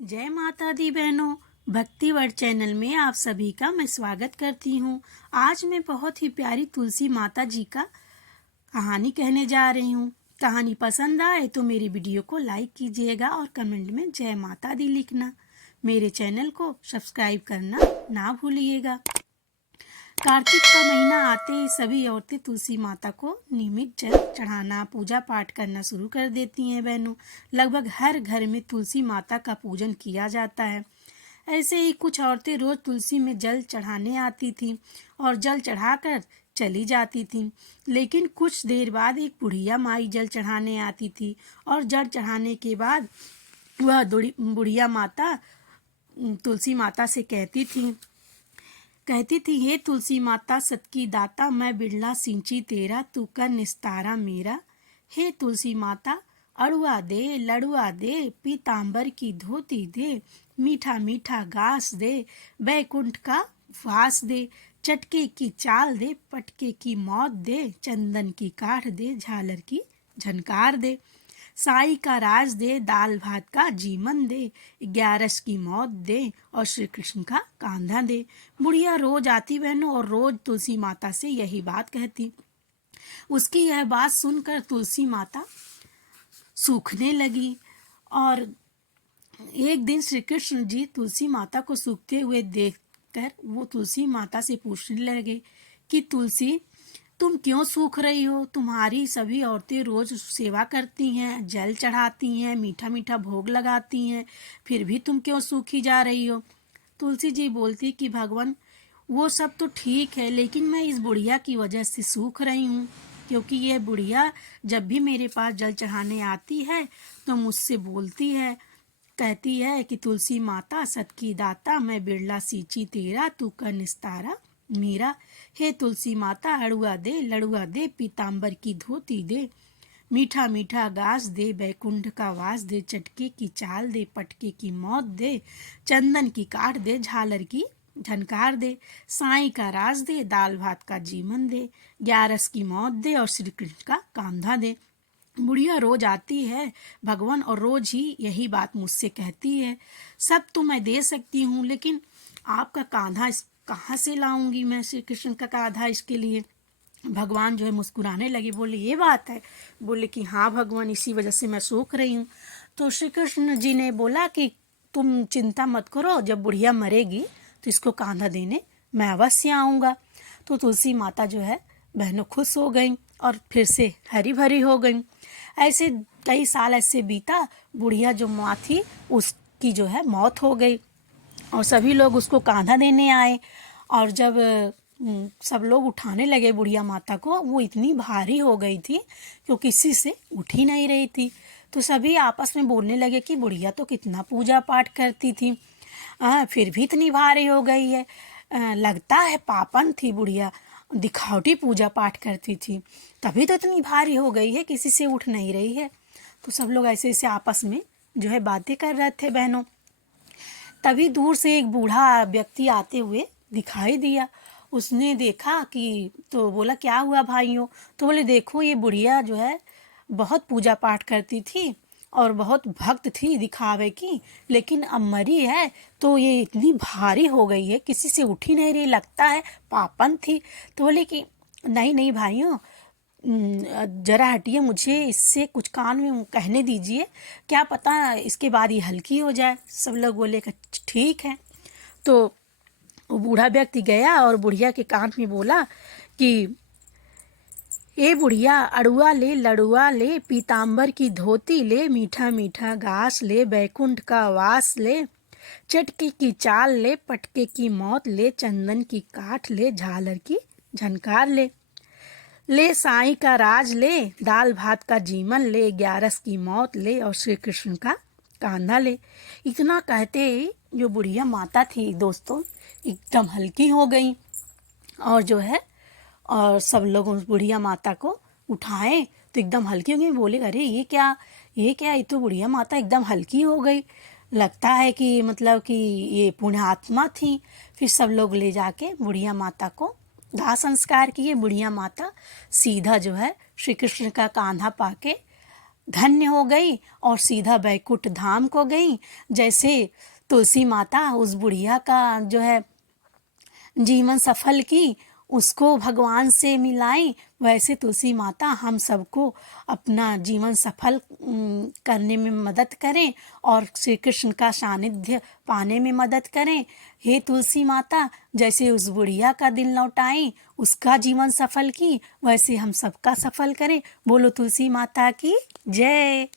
जय माता दी बहनों, भक्ति वर्ड चैनल में आप सभी का मैं स्वागत करती हूँ। आज मैं बहुत ही प्यारी तुलसी माता जी का कहानी कहने जा रही हूँ। कहानी पसंद आए तो मेरी वीडियो को लाइक कीजिएगा और कमेंट में जय माता दी लिखना। मेरे चैनल को सब्सक्राइब करना ना भूलिएगा। कार्तिक का महीना आते ही सभी औरतें तुलसी माता को नियमित जल चढ़ाना, पूजा पाठ करना शुरू कर देती हैं बहनों। लगभग हर घर में तुलसी माता का पूजन किया जाता है। ऐसे ही कुछ औरतें रोज तुलसी में जल चढ़ाने आती थीं और जल चढ़ाकर चली जाती थीं। लेकिन कुछ देर बाद एक बुढ़िया माई जल चढ़ाने आती थी और जल चढ़ाने के बाद वह बुढ़िया माता तुलसी माता से कहती थी, हे तुलसी माता सत की दाता, मैं बिरला सिंची तेरा, तू कर निस्तारा मेरा। हे तुलसी माता अड़ुआ दे, लड़ुआ दे, पीतांबर की धोती दे, मीठा मीठा घास दे, बैकुंठ का वास दे, चटके की चाल दे, पटके की मौत दे, चंदन की काठ दे, झालर की झनकार दे, साई का राज दे, दाल भात का जीवन दे, 11 की मौत दे और श्री कृष्ण का कांधा दे। बुढ़िया रोज आती बहनों और रोज तुलसी माता से यही बात कहती। उसकी यह बात सुनकर तुलसी माता सूखने लगी और एक दिन श्री कृष्ण जी तुलसी माता को सूखते हुए देखकर वो तुलसी माता से पूछने लगे कि तुलसी, तुम क्यों सूख रही हो? तुम्हारी सभी औरतें रोज सेवा करती हैं, जल चढ़ाती हैं, मीठा मीठा भोग लगाती हैं, फिर भी तुम क्यों सूखी जा रही हो? तुलसी जी बोलती कि भगवान, वो सब तो ठीक है, लेकिन मैं इस बुढ़िया की वजह से सूख रही हूँ, क्योंकि यह बुढ़िया जब भी मेरे पास जल चढ़ाने आती है तो मुझसे बोलती है, कहती है कि तुलसी माता सत की दाता, मैं बिरला सींची तेरा, तू कर निस्तारा मेरा। हे तुलसी माता अड़ुआ दे, लड़ुआ दे, पीतांबर की धोती दे, मीठा मीठा घास दे, बैकुंठ का वास दे, चटके की चाल दे, पटके की मौत दे, चंदन की काठ दे, झालर की झनकार दे, साईं का राज दे, दाल भात का जीवन दे, 11 की मौत दे और श्री कृष्ण का कांधा दे। बुढ़िया रोज आती है भगवान और रोज ही यही बात मुझसे कहती है। सब तो मैं दे सकती हूँ, लेकिन आपका कांधा कहाँ से लाऊंगी मैं श्री कृष्ण का कांधा इसके लिए? भगवान जो है मुस्कुराने लगे, बोले ये बात है? बोले कि हाँ भगवान, इसी वजह से मैं सूख रही हूँ। तो श्री कृष्ण जी ने बोला कि तुम चिंता मत करो, जब बुढ़िया मरेगी तो इसको कांधा देने मैं अवश्य आऊँगा। तो तुलसी माता जो है बहनों खुश हो गई और फिर से हरी भरी हो गई। ऐसे कई साल ऐसे बीता, बुढ़िया जो माँ थी उसकी जो है मौत हो गई और सभी लोग उसको कांधा देने आए। और जब सब लोग उठाने लगे बुढ़िया माता को, वो इतनी भारी हो गई थी कि वो किसी से उठ ही नहीं रही थी। तो सभी आपस में बोलने लगे कि बुढ़िया तो कितना पूजा पाठ करती थी, फिर भी इतनी भारी हो गई है। लगता है पापन थी बुढ़िया, दिखावटी पूजा पाठ करती थी, तभी तो इतनी भारी हो गई है, किसी से उठ नहीं रही है। तो सब लोग ऐसे ऐसे आपस में जो है बातें कर रहे थे बहनों। तभी दूर से एक बूढ़ा व्यक्ति आते हुए दिखाई दिया। उसने देखा कि, तो बोला क्या हुआ भाइयों? तो बोले देखो ये बुढ़िया जो है बहुत पूजा पाठ करती थी और बहुत भक्त थी दिखावे की, लेकिन अब मरी है तो ये इतनी भारी हो गई है, किसी से उठ ही नहीं रही, लगता है पापन थी। तो बोले कि नहीं नहीं भाइयों, जरा हटिए, मुझे इससे कुछ कान में कहने दीजिए, क्या पता इसके बाद ये हल्की हो जाए। सब लोग बोले कि ठीक है। तो वो बूढ़ा व्यक्ति गया और बुढ़िया के कान में बोला कि ए बुढ़िया, अड़ुआ ले, लड़ुआ ले, पीतांबर की धोती ले, मीठा मीठा घास ले, बैकुंठ का वास ले, चटके की चाल ले, पटके की मौत ले, चंदन की काठ ले, झालर की झनकार ले, ले साईं का राज ले, दाल भात का जीवन ले, 11 की मौत ले और श्री कृष्ण का कांधा ले। इतना कहते ही जो बुढ़िया माता थी दोस्तों एकदम हल्की हो गई और जो है और सब लोग उस बुढ़िया माता को उठाए तो एकदम हल्की हो गई। बोले अरे ये तो बुढ़िया माता एकदम हल्की हो गई, लगता है कि मतलब कि ये पुण्य आत्मा थी। फिर सब लोग ले जाके बुढ़िया माता को दाह संस्कार किए। बुढ़िया माता सीधा जो है श्री कृष्ण का कांधा पाके धन्य हो गई और सीधा बैकुंठ धाम को गई। जैसे तुलसी माता उस बुढ़िया का जो है जीवन सफल की, उसको भगवान से मिलाई, वैसे तुलसी माता हम सबको अपना जीवन सफल करने में मदद करें और श्री कृष्ण का सानिध्य पाने में मदद करें। हे तुलसी माता, जैसे उस बुढ़िया का दिल लौटाई, उसका जीवन सफल की, वैसे हम सबका सफल करें। बोलो तुलसी माता की जय।